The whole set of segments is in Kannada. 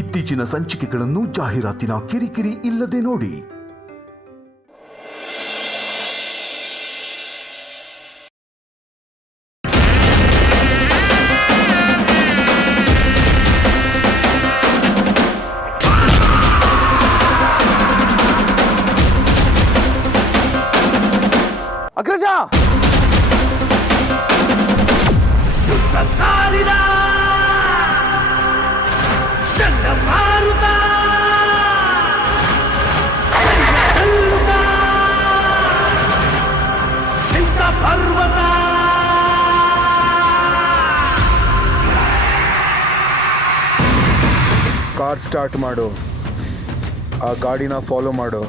ಇತ್ತೀಚಿನ ಸಂಚಿಕೆಗಳನ್ನು ಜಾಹೀರಾತಿನ ಕಿರಿಕಿರಿ ಇಲ್ಲದೆ ನೋಡಿ. ಅಗ್ರಜ ಸಾರಿದ ಚಂಡಮಾರುತ ಇಂಥ ಪರ್ವತ ಕಾರ್ ಸ್ಟಾರ್ಟ್ ಮಾಡು, ಆ ಗಾಡಿನ ಫಾಲೋ ಮಾಡು.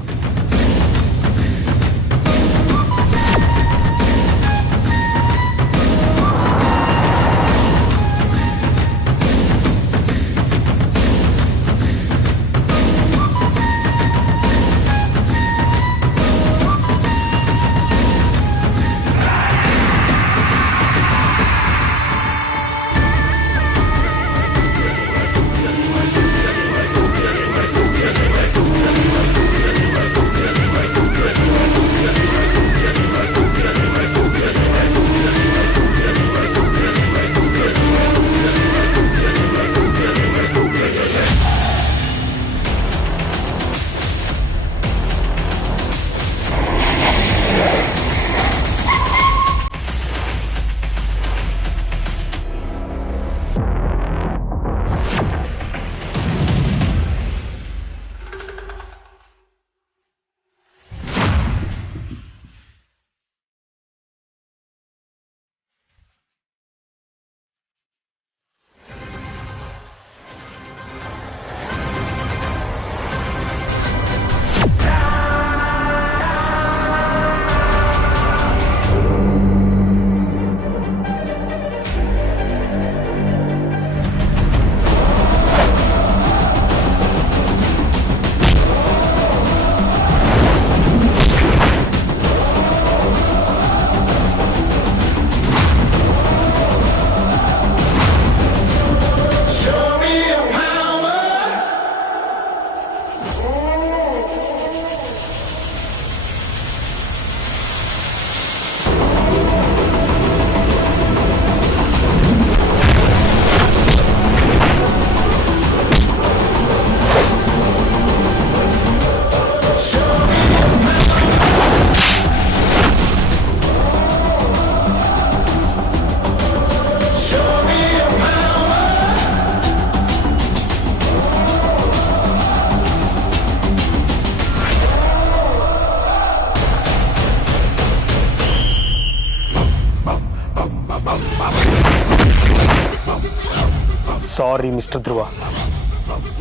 ಸಾರಿ ಮಿಸ್ಟರ್ ಧ್ರುವ,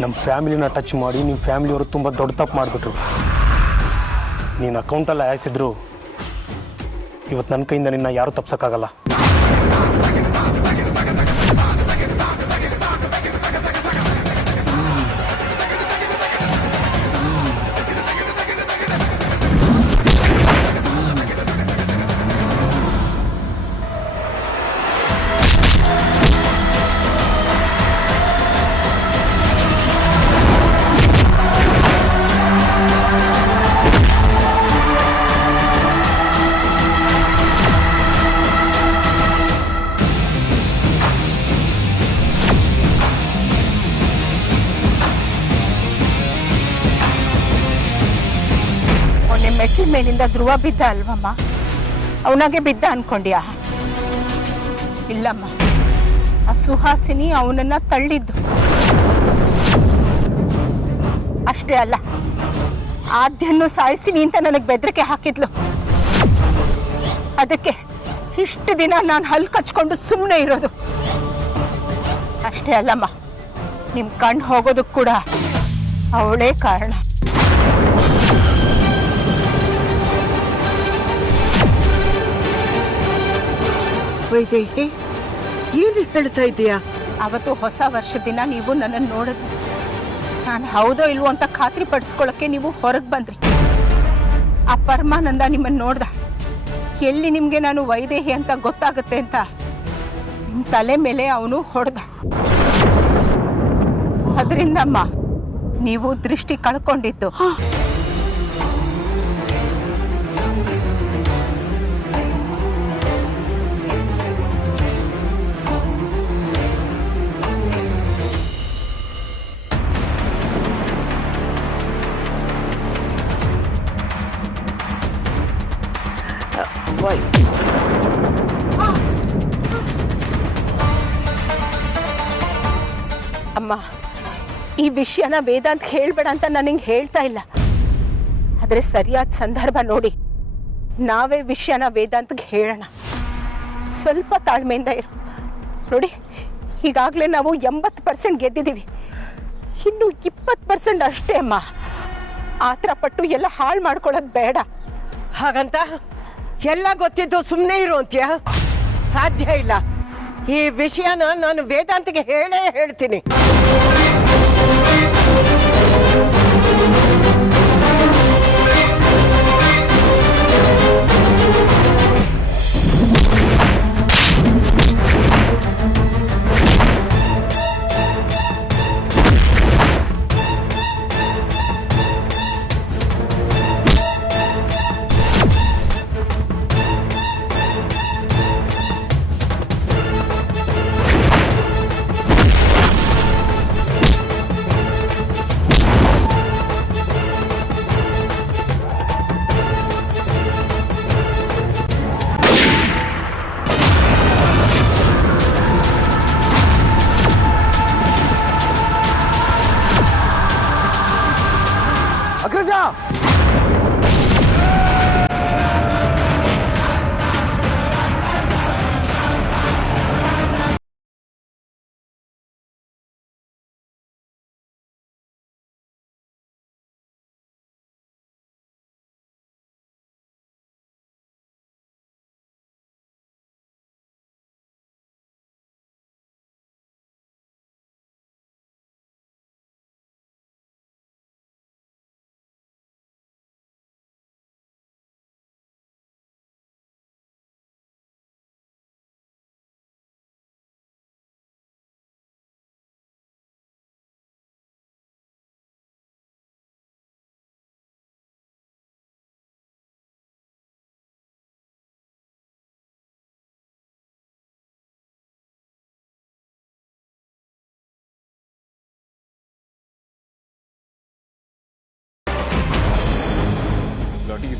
ನಮ್ಮ ಫ್ಯಾಮಿಲಿನ ಟಚ್ ಮಾಡಿ ನಿಮ್ಮ ಫ್ಯಾಮಿಲಿಯವರು ತುಂಬ ದೊಡ್ಡ ತಪ್ಪು ಮಾಡಿಬಿಟ್ರು. ನೀನು ಅಕೌಂಟೆಲ್ಲ ಆಯಿಸಿದ್ರು ಇವತ್ತು ನನ್ನ ಕೈಯಿಂದ ನಿನ್ನ ಯಾರೂ ತಪ್ಸೋಕ್ಕಾಗಲ್ಲ. ಮೆಟ್ಟಿನ ಮೇಲಿಂದ ಧ್ರುವ ಬಿದ್ದ ಅಲ್ವಮ್ಮ? ಅವನಾಗೆ ಬಿದ್ದ ಅನ್ಕೊಂಡ್ಯಾ? ಇಲ್ಲಮ್ಮ, ಆ ಸುಹಾಸಿನಿ ಅವನನ್ನ ತಳ್ಳಿದ್ದು. ಅಷ್ಟೇ ಅಲ್ಲ, ಆದ್ಯನ್ನು ಸಾಯಿಸ್ತೀನಿ ಅಂತ ನನಗೆ ಬೆದರಿಕೆ ಹಾಕಿದ್ಲು. ಅದಕ್ಕೆ ಇಷ್ಟು ದಿನ ನಾನು ಹಲ್ಲು ಕಚ್ಕೊಂಡು ಸುಮ್ಮನೆ ಇರೋದು. ಅಷ್ಟೇ ಅಲ್ಲಮ್ಮ, ನಿಮ್ಮ ಕಣ್ಣು ಹೋಗೋದಕ್ಕೆ ಕೂಡ ಅವಳೇ ಕಾರಣ. ವೈದೇಹಿ, ಏನು ಹೇಳ್ತಾ ಇದೀಯಾ? ಅವತ್ತು ಹೊಸ ವರ್ಷದ ದಿನ ನೀವು ನನ್ನನ್ನು ನೋಡಿದ್ರಿ. ನಾನು ಹೌದೋ ಇಲ್ವೋ ಅಂತ ಖಾತ್ರಿ ಪಡಿಸ್ಕೊಳ್ಳೋಕ್ಕೆ ನೀವು ಹೊರಗೆ ಬಂದ್ರಿ. ಆ ಪರಮಾನಂದ ನಿಮ್ಮನ್ನು ನೋಡ್ದ. ಎಲ್ಲಿ ನಿಮಗೆ ನಾನು ವೈದೇಹಿ ಅಂತ ಗೊತ್ತಾಗುತ್ತೆ ಅಂತ ನಿಮ್ಮ ತಲೆ ಮೇಲೆ ಅವನು ಹೊಡೆದ. ಅದರಿಂದಮ್ಮ ನೀವು ದೃಷ್ಟಿ ಕಳ್ಕೊಂಡಿದ್ದು. ಅಮ್ಮ, ಈ ವಿಷಯನ ವೇದಾಂತ್ ಹೇಳ್ಬೇಡ ಅಂತ ನಾನು ಹಿಂಗೆ ಹೇಳ್ತಾ ಇಲ್ಲ. ಆದರೆ ಸರಿಯಾದ ಸಂದರ್ಭ ನೋಡಿ ನಾವೇ ವಿಷಯನ ವೇದಾಂತ್ಗೆ ಹೇಳೋಣ. ಸ್ವಲ್ಪ ತಾಳ್ಮೆಯಿಂದ ಇರು. ನೋಡಿ, ಈಗಾಗಲೇ ನಾವು 80% ಗೆದ್ದಿದ್ದೀವಿ. ಇನ್ನು 20% ಅಷ್ಟೇ ಅಮ್ಮ. ಆತರ ಪಟ್ಟು ಎಲ್ಲ ಹಾಳು ಮಾಡ್ಕೊಳ್ಳೋದು ಬೇಡ. ಹಾಗಂತ ಎಲ್ಲ ಗೊತ್ತಿದ್ದು ಸುಮ್ಮನೆ ಇರು ಅಂತ್ಯಾ? ಸಾಧ್ಯ ಇಲ್ಲ. ಈ ವಿಷಯನ ನಾನು ವೇದಾಂತಿಗೆ ಹೇಳೇ ಹೇಳ್ತೀನಿ.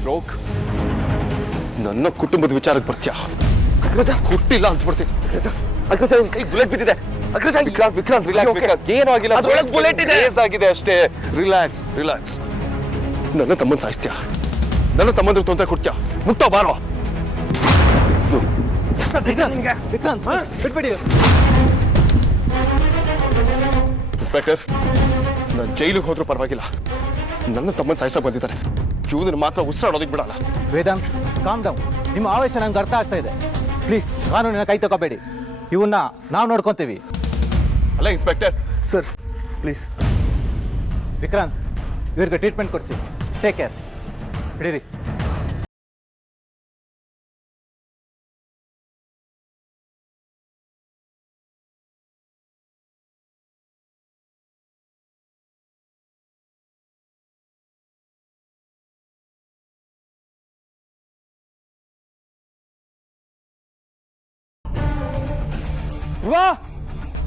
ರೋಗ್ ನನ್ನ ಕುಟುಂಬದ ವಿಚಾರಕ್ಕೆ ಬರ್ತೀಯ? ಅಗ್ರಜ ಹುಟ್ಟಿಲ್ಲ ಅನ್ಸ್ಬಿಡ್ತೀನಿ. ಅಗ್ರಜ ನಿನ್ ಕೈ ಬುಲೆಟ್ ಬಿದ್ದಿದೆ. ಅಗ್ರಜ ವಿಕ್ರಾಂತ್ ರಿಲ್ಯಾಕ್ಸ್. ಏನೂ ಆಗಿಲ್ಲ, ಬುಲೆಟ್ ಇದೆ ಆಗಿದೆ ಅಷ್ಟೇ. Relax relax. ನನ್ನ ತಮ್ಮನ್ ಸಾಯಿಸ್ತೀಯ? ನನ್ನ ತಮ್ಮಂದ್ರ ತೊಂದರೆ ಕೊಡ್ತೀಯ? ಮುಟ್ಟೋ ಬಾರೋ. ಇನ್ಸ್ಪೆಕ್ಟರ್, ನಾನು ಜೈಲಿಗೆ ಹೋದ್ರೂ ಪರವಾಗಿಲ್ಲ, ನನ್ನ ತಮ್ಮನ್ ಸಾಯಿಸಕ್ ಬಂದಿದ್ದಾರೆ. ಜೂನಿನ ಮಾತ್ರ ಉಸಿರಾಡೋದಕ್ಕೆ ಬಿಡಲ್ಲ. Vedant, calm down. ನಿಮ್ಮ ಆವೇಶ ನಂಗೆ ಅರ್ಥ ಆಗ್ತಾ ಇದೆ. ಪ್ಲೀಸ್, ಕಾನೂನಿನ ಕೈ ತಗೋಬೇಡಿ. ಇವನ್ನ ನಾವು ನೋಡ್ಕೊಂತೀವಿ. ಅಲ್ಲ ಇನ್ಸ್ಪೆಕ್ಟರ್. Sir please. ವಿಕ್ರಾಂತ್, ಇವ್ರಿಗೆ ಟ್ರೀಟ್ಮೆಂಟ್ ಕೊಡ್ಸಿ. Take care. ಹಿಡೀರಿ.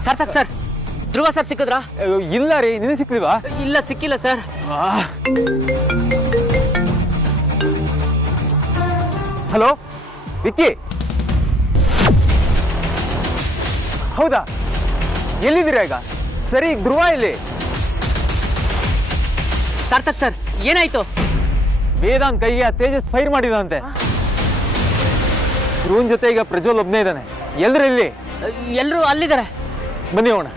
ಸಾರ್ಥಕ್ ಸರ್, ಧ್ರುವ ಸರ್ ಸಿಕ್ಕಿದ್ರಾ? ಇಲ್ಲ ರೀ, ನಿನ್ನೆ ಸಿಕ್ಕಿಲ್ವಾ? ಇಲ್ಲ, ಸಿಕ್ಕಿಲ್ಲ ಸರ್. ಹಲೋ ವಿಕ್ಕಿ, ಹೌದಾ? ಎಲ್ಲಿದ್ದೀರಾ ಈಗ? ಸರಿ, ಧ್ರುವ ಇಲ್ಲಿ. ಸಾರ್ಥಕ್ ಸರ್, ಏನಾಯ್ತು? ವೇದಾಂತ್ ಕೈಗೆ ಆ ತೇಜಸ್ ಫೈರ್ ಮಾಡಿದಂತೆ. ಧ್ರುವನ್ ಜೊತೆ ಈಗ ಪ್ರಜ್ವಲ್ ಒಬ್ಬನೇ ಇದ್ದಾನೆ. ಎಲ್ರು ಇಲ್ಲಿ? ಎಲ್ಲರೂ ಅಲ್ಲಿದ್ದಾರೆ. ಬನ್ನಿ ಹೋಗೋಣ.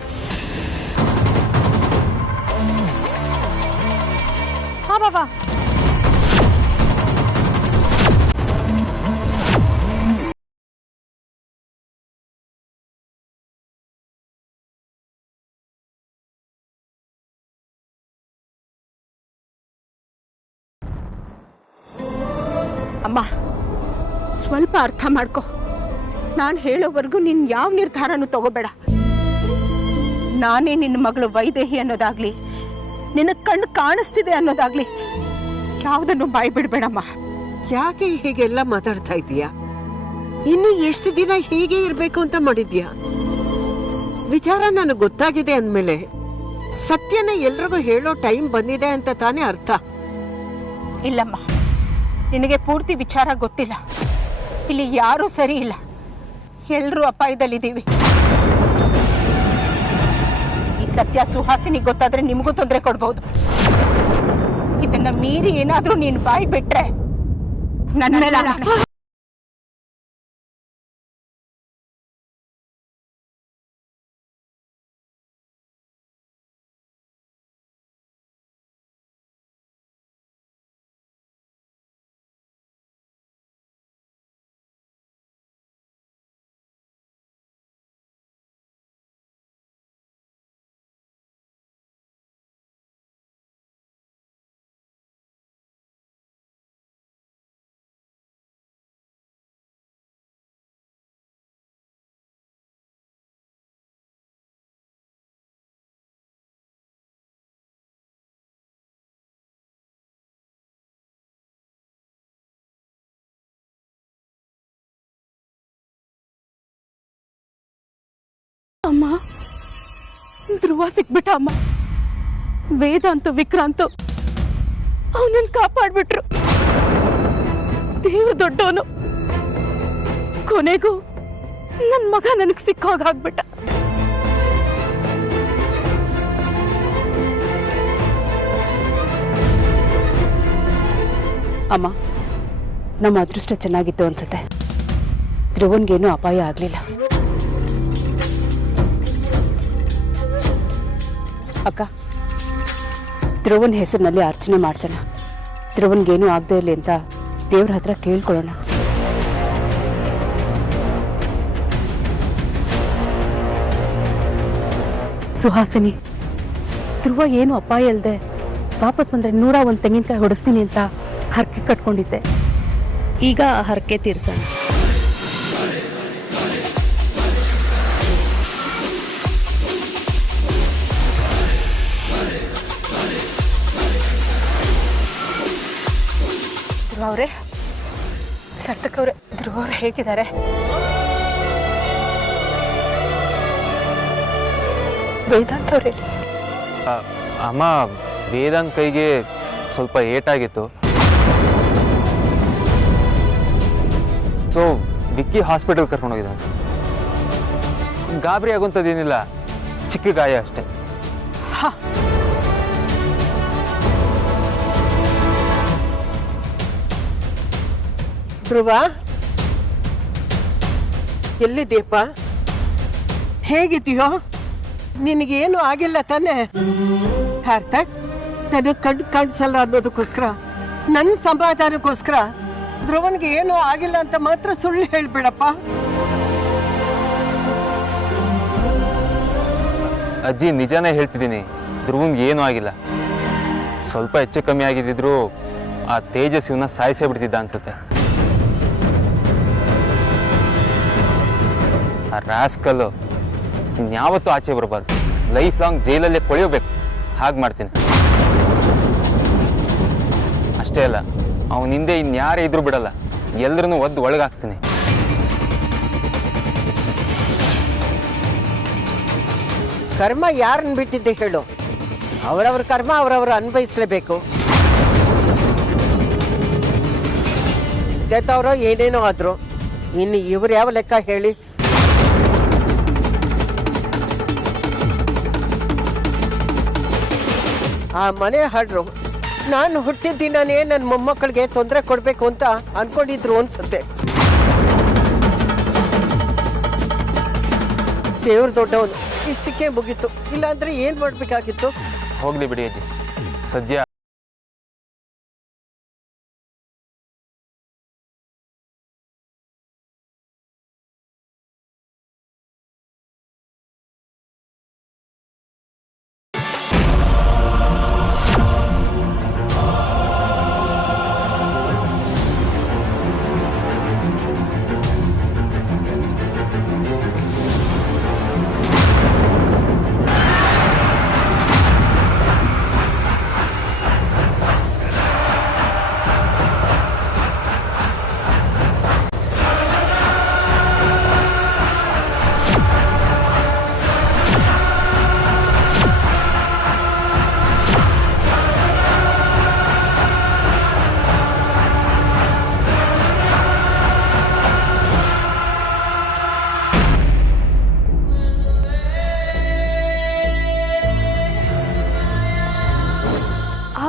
ಹಾ ಬಾಬಾ. ಅಮ್ಮ, ಸ್ವಲ್ಪ ಅರ್ಥ ಮಾಡ್ಕೊ. ನಾನು ಹೇಳೋವರೆಗೂ ನೀನು ಯಾವ ನಿರ್ಧಾರನೂ ತಗೋಬೇಡ. ನಾನೇ ನಿನ್ನ ಮಗಳು ವೈದೇಹಿ ಅನ್ನೋದಾಗ್ಲಿ ನಿನ್ನ ಕಣ್ಣು ಕಾಣಿಸ್ತಿದೆ ಅನ್ನೋದಾಗ್ಲಿ ಯಾವುದನ್ನು ಬಾಯಿ ಬಿಡ್ಬೇಡಮ್ಮ. ಯಾಕೆ ಹೀಗೆಲ್ಲ ಮಾತಾಡ್ತಾ ಇದೀಯಾ? ಇನ್ನು ಎಷ್ಟು ದಿನ ಹೀಗೆ ಇರ್ಬೇಕು ಅಂತ ಮಾಡಿದ್ಯಾ? ವಿಚಾರ ನನಗೆ ಗೊತ್ತಾಗಿದೆ ಅಂದ್ಮೇಲೆ ಸತ್ಯನ ಎಲ್ರಿಗೂ ಹೇಳೋ ಟೈಮ್ ಬಂದಿದೆ ಅಂತ ತಾನೇ ಅರ್ಥ. ಇಲ್ಲಮ್ಮ, ನಿನಗೆ ಪೂರ್ತಿ ವಿಚಾರ ಗೊತ್ತಿಲ್ಲ. ಇಲ್ಲಿ ಯಾರೂ ಸರಿ ಇಲ್ಲ, ಎಲ್ಲರೂ ಅಪಾಯದಲ್ಲಿದ್ದೀವಿ. ಈ ಸತ್ಯ ಸುಹಾಸಿನಿ ಗೊತ್ತಾದ್ರೆ ನಿಮಗೂ ತೊಂದರೆ ಕೊಡ್ಬಹುದು. ಇದನ್ನ ಮೀರಿ ಏನಾದ್ರೂ ನೀನು ಬಾಯಿ ಬಿಟ್ರೆ ನನ್ನ ಮೇಲೆ ಅಮ್ಮ, ಧ್ರುವ ಸಿಕ್ಬಿಟ್ಟ ಅಮ್ಮ. ವೇದಾಂತು ವಿಕ್ರಾಂತು ಅವನನ್ನು ಕಾಪಾಡ್ಬಿಟ್ರು. ದೇವ್ರ ದೊಡ್ಡವನು. ಕೊನೆಗೂ ನನ್ನ ಮಗ ನನಗೆ ಸಿಕ್ಕೋಗಾಗ್ಬಿಟ್ಟ. ಅಮ್ಮ, ನಮ್ಮ ಅದೃಷ್ಟ ಚೆನ್ನಾಗಿತ್ತು ಅನ್ಸುತ್ತೆ. ಧ್ರುವನ್ಗೇನು ಅಪಾಯ ಆಗ್ಲಿಲ್ಲ. ಅಕ್ಕ, ಧ್ರುವನ್ ಹೆಸರಿನಲ್ಲಿ ಅರ್ಚನೆ ಮಾಡ್ಸೋಣ. ಧ್ರುವನ್ಗೇನು ಆಗದೆ ಇರಲಿ ಅಂತ ದೇವ್ರ ಹತ್ರ ಕೇಳ್ಕೊಳ್ಳೋಣ. ಸುಹಾಸಿನಿ, ಧ್ರುವ ಏನು ಅಪಾಯ ಇಲ್ಲದೆ ವಾಪಸ್ ಬಂದ್ರೆ 101 ತೆಂಗಿನಕಾಯಿ ಹೊಡಿಸ್ತೀನಿ ಅಂತ ಹರಕೆ ಕಟ್ಕೊಂಡಿದ್ದೆ. ಈಗ ಹರಕೆ ತೀರ್ಸೋಣ. ಅವರೇ, ಸಾರ್ಥಕ್ ಅವರೇ, ಧ್ರುವ ಅವ್ರು ಹೇಗಿದ್ದಾರೆ? ವೇದಾಂತ್ ಅವರೇ? ಅಮ್ಮ, ವೇದಾಂತ್ ಕೈಗೆ ಸ್ವಲ್ಪ ಏಟಾಗಿತ್ತು. ಸೊ ವಿಕ್ಕಿ ಹಾಸ್ಪಿಟಲ್ ಕರ್ಕೊಂಡೋಗಿದ್ದಾನೆ. ಗಾಬರಿ ಆಗುವಂಥದ್ದೇನಿಲ್ಲ, ಚಿಕ್ಕ ಗಾಯ ಅಷ್ಟೇ. ಧ್ರುವ, ಎಲ್ಲಿದ್ದೀಯಪ್ಪ? ಹೇಗಿದ್ದೀಯೋ? ನಿನಗೇನು ಆಗಿಲ್ಲ ತಾನೆ? ಸಾರ್ಥಕ್, ನನಗೆ ಕಣ್ಣು ಕಾಣಿಸಲ್ಲ ಅನ್ನೋದಕ್ಕೋಸ್ಕರ, ನನ್ನ ಸಮಾಧಾನಕ್ಕೋಸ್ಕರ ಧ್ರುವನ್ಗೆ ಏನೂ ಆಗಿಲ್ಲ ಅಂತ ಮಾತ್ರ ಸುಳ್ಳು ಹೇಳ್ಬೇಡಪ್ಪ. ಅಜ್ಜಿ, ನಿಜಾನೇ ಹೇಳ್ತಿದ್ದೀನಿ. ಧ್ರುವನ್ಗೆ ಏನೂ ಆಗಿಲ್ಲ. ಸ್ವಲ್ಪ ಹೆಚ್ಚು ಕಮ್ಮಿ ಆಗಿದ್ದಿದ್ರು ಆ ತೇಜಸ್ ಇವನ್ನ ಸಾಯಿಸೇ ಬಿಡ್ತಿದ್ದ ಅನ್ಸುತ್ತೆ. ಆ ರಾಸ್ಕಲ್ಲು ಇನ್ಯಾವತ್ತೂ ಆಚೆ ಬರಬಾರ್ದು. ಲೈಫ್ ಲಾಂಗ್ ಜೈಲಲ್ಲೇ ಕೊಳೆಯಬೇಕು. ಹಾಗೆ ಮಾಡ್ತೀನಿ. ಅಷ್ಟೇ ಅಲ್ಲ, ಅವನ ಹಿಂದೆ ಇನ್ಯಾರೇ ಇದ್ರೂ ಬಿಡಲ್ಲ. ಎಲ್ಲರನ್ನೂ ಒದ್ದು ಒಳಗಾಕ್ಸ್ತೀನಿ. ಕರ್ಮ ಯಾರನ್ನ ಬಿಟ್ಟಿದ್ದೆ ಹೇಳು? ಅವರವ್ರ ಕರ್ಮ ಅವರವರು ಅನ್ಭವಿಸ್ಲೇಬೇಕು. ಗೆದ್ದವರೋ ಏನೇನೋ ಆದ್ರು, ಇನ್ನು ಇವ್ರು ಯಾವ ಲೆಕ್ಕ ಹೇಳಿ? ಆ ಮನೆ ಹಾಡ್ರು ನಾನು ಹುಟ್ಟಿದ ದಿನನೇ ನನ್ನ ಮೊಮ್ಮಕ್ಕಳಿಗೆ ತೊಂದರೆ ಕೊಡಬೇಕು ಅಂತ ಅನ್ಕೊಂಡಿದ್ರು ಅನ್ಸುತ್ತೆ. ದೇವ್ರ ದೊಡ್ಡವನು, ಇಷ್ಟಕ್ಕೆ ಮುಗೀತು. ಇಲ್ಲಾಂದ್ರೆ ಏನ್ ಮಾಡ್ಬೇಕಾಗಿತ್ತು? ಹೋಗ್ಲಿ ಬಿಡಿ ಅಜ್ಜಿ, ಸದ್ಯ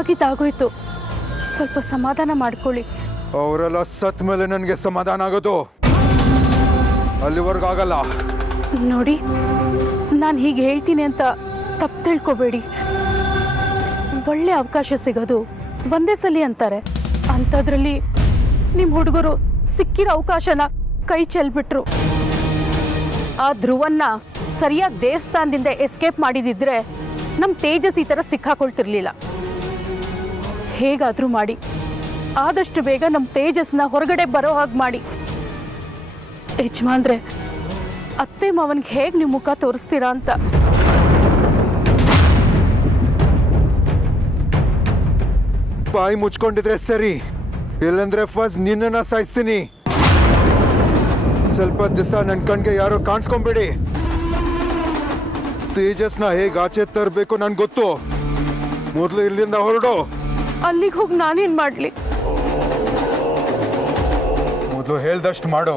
ಆಗಿದ್ದಾಗೋಯ್ತು. ಸ್ವಲ್ಪ ಸಮಾಧಾನ ಮಾಡ್ಕೊಳ್ಳಿ. ಅವರೆಲ್ಲ ಸತ್ ಮೇಲೆ ನನಗೆ ಸಮಾಧಾನ ಆಗೋದು, ಅಲ್ಲಿವರೆಗೂ ಆಗಲ್ಲ. ನೋಡಿ, ನಾನು ಹೀಗೆ ಹೇಳ್ತೀನಿ ಅಂತ ತಪ್ಪು ತಿಳ್ಕೊಬೇಡಿ. ಒಳ್ಳೆ ಅವಕಾಶ ಸಿಗೋದು ಒಂದೇ ಸಲ ಅಂತಾರೆ. ಅಂಥದ್ರಲ್ಲಿ ನಿಮ್ಮ ಹುಡುಗರು ಸಿಕ್ಕಿರೋ ಅವಕಾಶನ ಕೈ ಚೆಲ್ಬಿಟ್ರು. ಆ ಧ್ರುವನ್ನ ಸರಿಯಾಗಿ ದೇವಸ್ಥಾನದಿಂದ ಎಸ್ಕೇಪ್ ಮಾಡಿದಿದ್ರೆ ನಮ್ಮ ತೇಜಸ್ ಈ ಥರ ಸಿಕ್ಕಾಕೊಳ್ತಿರ್ಲಿಲ್ಲ. ಹೇಗಾದರೂ ಮಾಡಿ ಆದಷ್ಟು ಬೇಗ ನಮ್ಮ ತೇಜಸ್ನ ಹೊರಗಡೆ ಬರೋ ಹಾಗೆ ಮಾಡಿ. ಯಜಮಾನ್ರೆ, ಅತ್ತೆ ಮಾವನ್ಗೆ ಹೇಗೆ ನೀವು ಮುಖ ತೋರಿಸ್ತೀರಾ ಅಂತ. ಬಾಯಿ ಮುಚ್ಕೊಂಡಿದ್ರೆ ಸರಿ, ಇಲ್ಲಂದ್ರೆ ಫಸ್ಟ್ ನಿನ್ನನ್ನ ಸಾಯಿಸ್ತೀನಿ. ಸ್ವಲ್ಪ ದಿವಸ ನನ್ನ ಕಣ್ಗೆ ಯಾರೋ ಕಾಣಿಸ್ಕೊಂಬೇಡಿ. ತೇಜಸ್ನ ಹೇಗೆ ಆಚೆ ತರಬೇಕು ನನ್ಗೆ ಗೊತ್ತು. ಮೊದಲು ಇಲ್ಲಿಂದ ಹೊರಡು. ಅಲ್ಲಿಗೆ ಹೋಗಿ ನಾನೇನು ಮಾಡಲಿ? ಮೊದಲು ಹೇಳ್ದಷ್ಟು ಮಾಡು.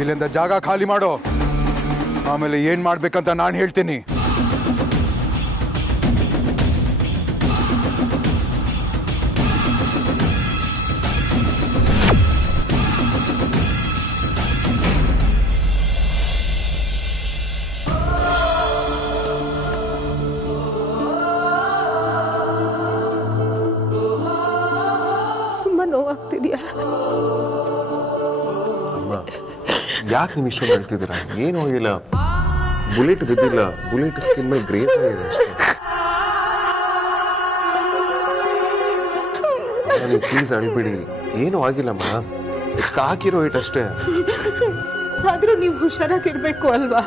ಇಲ್ಲಿಂದ ಜಾಗ ಖಾಲಿ ಮಾಡು. ಆಮೇಲೆ ಏನ್ ಮಾಡ್ಬೇಕಂತ ನಾನು ಹೇಳ್ತೀನಿ. ತುಂಬಾ ನೋವಾಗ್ತಿದ್ಯಾ? ಯಾಕೆ ನೀವು ಇಷ್ಟೊಂದು ಹೇಳ್ತಿದ್ದೀರಾ? ಏನು ಆಗಿಲ್ಲ, ಬುಲೆಟ್ ಬಿದ್ದಿಲ್ಲ, ಬುಲೆಟ್ ಸ್ಕಿನ್ ಮೇಲೆ ಗ್ರೇಸ್ ಆಗಿದೆ ಅಷ್ಟೇ. ನೀವು ಪ್ಲೀಸ್ ಅಳ್ಬಿಡಿ, ಏನೂ ಆಗಿಲ್ಲಮ್ಮ, ತಾಕಿರೋ ಏಟ್ ಅಷ್ಟೇ. ಆದ್ರೂ ನೀವು ಹುಷಾರಾಗಿರ್ಬೇಕು ಅಲ್ವಾ?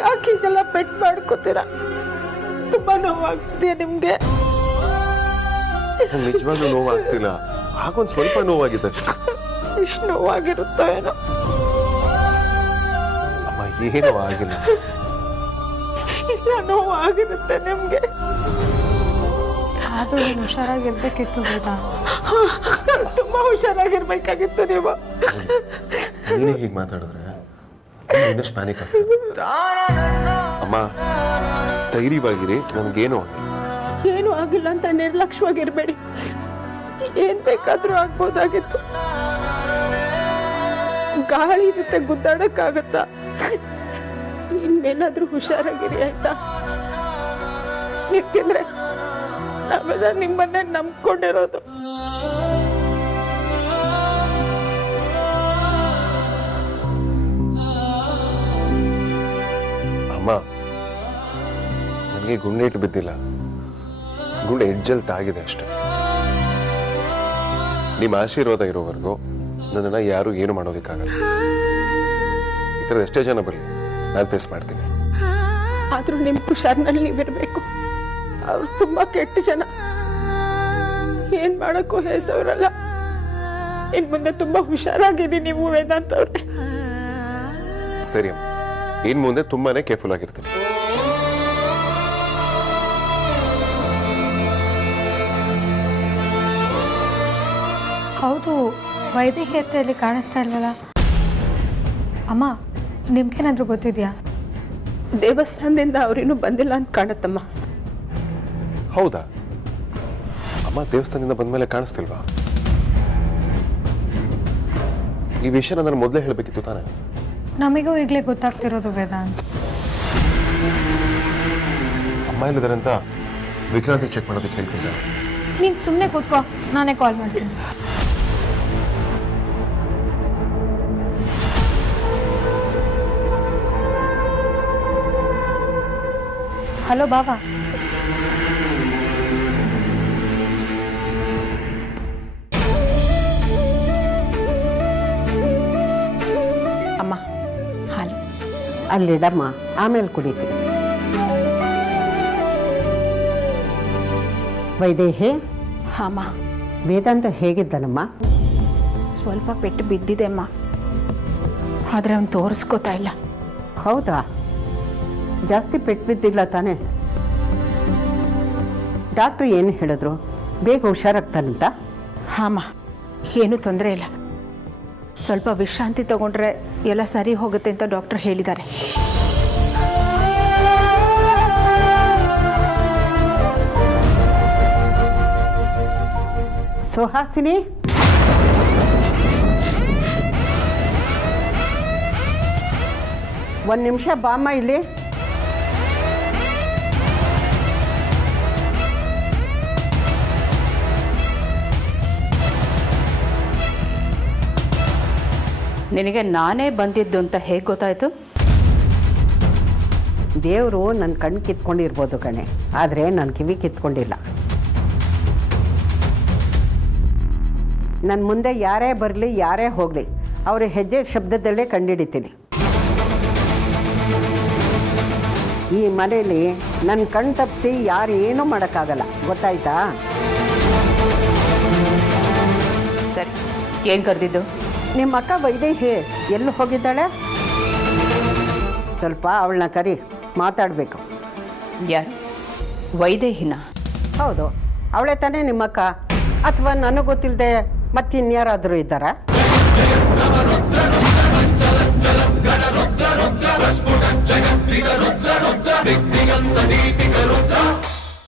ಯಾಕೆ ಹೀಗೆಲ್ಲ ಪೆಟ್ ಮಾಡ್ಕೋತೀರಾ? ತುಂಬಾ ನೋವಾಗ್ತಿದೆಯಾ ನಿಮ್ಗೆ? ನಿಜವಾಗ್ಲೂ ನೋವಾಗ್ತಿಲ್ಲ, ಹಾಗೊಂದು ಸ್ವಲ್ಪ ನೋವಾಗಿದೆ ಅಷ್ಟೇ. ಇಷ್ಟು ನೋವಾಗಿರುತ್ತೋ ಏನೋ. ಅಮ್ಮ ಏನೂ ಆಗಿಲ್ಲ. ಇಲ್ಲ, ನೋವಾಗಿರುತ್ತೆ ನಿಮ್ಗೆ. ಆದ್ರೂ ನೀನು ಹುಷಾರಾಗಿರ್ಬೇಕಿತ್ತು ವೇದ. ತುಂಬಾ ಹುಷಾರಾಗಿರ್ಬೇಕಾಗಿತ್ತು ನೀವು. ನೀನೇ ಹೀಗೆ ಮಾತಾಡಿದ್ರೆ ಇನ್ನಷ್ಟು ಪ್ಯಾನಿಕ್ ಆಗ್ತದೆ. ಅಮ್ಮ ಧೈರ್ಯವಾಗಿರಿ, ನಮ್ಗೇನು ಏನು ಆಗಿಲ್ಲ ಅಂತ ನಿರ್ಲಕ್ಷ್ಯವಾಗಿರ್ಬೇಡಿ. ಏನ್ ಬೇಕಾದ್ರೂ ಆಗ್ಬೋದಾಗಿತ್ತು. ಗಾಳಿ ಜೊತೆ ಗುದ್ದಾಡಕ್ಕಾಗತ್ತಾ? ಇನ್ನೇನಾದ್ರೂ ಹುಷಾರಾಗಿರಿ ಆಯ್ತಾ? ಯಾಕೆಂದ್ರೆ ನಾವೆಲ್ಲ ನಿಮ್ಮನ್ನೇ ನಂಬ್ಕೊಂಡಿರೋದು. ಅಮ್ಮ ನನಗೆ ಗುಂಡೇಟು ಬಿದ್ದಿಲ್ಲ, ಗುಂಡೆ ಎಡ್ಜಲ್ ತಾಗಿದೆ ಅಷ್ಟೆ. ನಿಮ್ಮ ಆಶೀರ್ವಾದ ಇರೋವರೆಗೂ ನನ್ನನ್ನು ಯಾರು ಏನು ಮಾಡೋದಕ್ಕಾಗಲ್ಲ. ಈ ಥರದ ಎಷ್ಟೇ ಜನ ಬರಲಿ, ನಾನು ಫೇಸ್ ಮಾಡ್ತೀನಿ. ಆದ್ರೂ ನಿಮ್ ಹುಷಾರ್ನಲ್ಲಿ ನೀವಿರ್ಬೇಕು. ಅವ್ರು ತುಂಬಾ ಕೆಟ್ಟ ಜನ, ಏನ್ ಮಾಡಕ್ಕೂ ಹೇಸವ್ರಲ್ಲ. ಇನ್ ಮುಂದೆ ತುಂಬಾ ಹುಷಾರಾಗಿರಿ ನೀವು ವೇದಾಂತ್ ಅವ್ರೆ. ಸರಿ ಅಮ್ಮ, ಇನ್ ಮುಂದೆ ತುಂಬಾನೇ ಕೇರ್ಫುಲ್ ಆಗಿರ್ತೀನಿ. ಹೌದು, ವೈದೇಹಿಯತೆಯಲ್ಲಿ ಕಾಣಿಸ್ತಾ ಇಲ್ವಲ್ಲ ಅಮ್ಮ? ನಿಮ್ಗೇನಾದ್ರೂ ಗೊತ್ತಿದ್ಯಾ? ದೇವಸ್ಥಾನದಿಂದ ಅವ್ರೇನು ಬಂದಿಲ್ಲ ಅಂತ ಕಾಣತ್ತಮ್ಮ. ಹೌದಾ ಅಮ್ಮ? ದೇವಸ್ಥಾನದಿಂದ ಬಂದ್ಮೇಲೆ ಕಾಣಿಸ್ತಿಲ್ವಾ? ಈ ವಿಷಯ ನಾನು ಮೊದಲೇ ಹೇಳಬೇಕಿತ್ತು ತಾನೆ. ನಮಗೂ ಈಗಲೇ ಗೊತ್ತಾಗ್ತಿರೋದು ವೇದಾಂತ್. ಅಮ್ಮ ಇಲ್ಲಿದ್ದಾರೆ ಅಂತ ವಿಕ್ರಾಂತಿ ಚೆಕ್ ಮಾಡೋದಕ್ಕೆ ಹೇಳ್ತಿದ್ದಾರೆ. ನೀನು ಸುಮ್ಮನೆ ಕೂತ್ಕೋ, ನಾನೇ ಕಾಲ್ ಮಾಡ್ತೀನಿ. ಹಲೋ ಬಾಬಾ. ಅಮ್ಮ ಹಾಲು ಅಲ್ಲಿಡಮ್ಮ, ಆಮೇಲೆ ಕುಡಿತೀನಿ. ವೈದೇಹಿ, ಹಾಮ್ಮ. ವೇದಾಂತ ಹೇಗಿದ್ದಾನಮ್ಮ? ಸ್ವಲ್ಪ ಪೆಟ್ಟು ಬಿದ್ದಿದೆ ಅಮ್ಮ, ಆದ್ರೆ ಅವ್ನು ತೋರಿಸ್ಕೋತಾ ಇಲ್ಲ. ಹೌದಾ? ಜಾಸ್ತಿ ಪೆಟ್ಟು ಬಿದ್ದಿಲ್ಲ ತಾನೆ? ಡಾಕ್ಟ್ರು ಏನು ಹೇಳಿದ್ರು? ಬೇಗ ಹುಷಾರಾಗ್ತಾನಂತ? ಹಾಮ್ಮ, ಏನೂ ತೊಂದರೆ ಇಲ್ಲ. ಸ್ವಲ್ಪ ವಿಶ್ರಾಂತಿ ತಗೊಂಡ್ರೆ ಎಲ್ಲ ಸರಿ ಹೋಗುತ್ತೆ ಅಂತ ಡಾಕ್ಟರ್ ಹೇಳಿದ್ದಾರೆ. ಸುಹಾಸಿನಿ, ಒಂದು ನಿಮಿಷ ಬಾಮ್ಮ ಇಲ್ಲಿ. ನಿನಗೆ ನಾನೇ ಬಂದಿದ್ದು ಅಂತ ಹೇಗೆ ಗೊತ್ತಾಯ್ತು? ದೇವರು ನನ್ನ ಕಣ್ಣು ಕಿತ್ಕೊಂಡಿರ್ಬೋದು ಕಣೆ, ಆದರೆ ನನ್ನ ಕಿವಿ ಕಿತ್ಕೊಂಡಿಲ್ಲ. ನನ್ನ ಮುಂದೆ ಯಾರೇ ಬರಲಿ ಯಾರೇ ಹೋಗಲಿ ಅವರ ಹೆಜ್ಜೆ ಶಬ್ದದಲ್ಲೇ ಕಂಡುಹಿಡಿತೀನಿ. ಈ ಮನೆಯಲ್ಲಿ ನನ್ನ ಕಣ್ ತಪ್ಪಿಸಿ ಯಾರು ಏನೂ ಮಾಡೋಕ್ಕಾಗಲ್ಲ, ಗೊತ್ತಾಯ್ತಾ? ಸರಿ, ಏನು ಕರೆದಿದ್ದು? ನಿಮ್ಮ ಅಕ್ಕ ವೈದೇಹಿ ಎಲ್ಲಿ ಹೋಗಿದ್ದಾಳೆ? ಸ್ವಲ್ಪ ಅವಳನ್ನ ಕರಿ, ಮಾತಾಡಬೇಕು. ಯಾರು? ವೈದೇಹಿನ? ಹೌದು, ಅವಳೇ ತಾನೇ ನಿಮ್ಮಕ್ಕ. ಅಥವಾ ನನಗೆ ಗೊತ್ತಿಲ್ಲದೆ ಮತ್ತಿನ್ಯಾರಾದರೂ ಇದ್ದಾರಾ?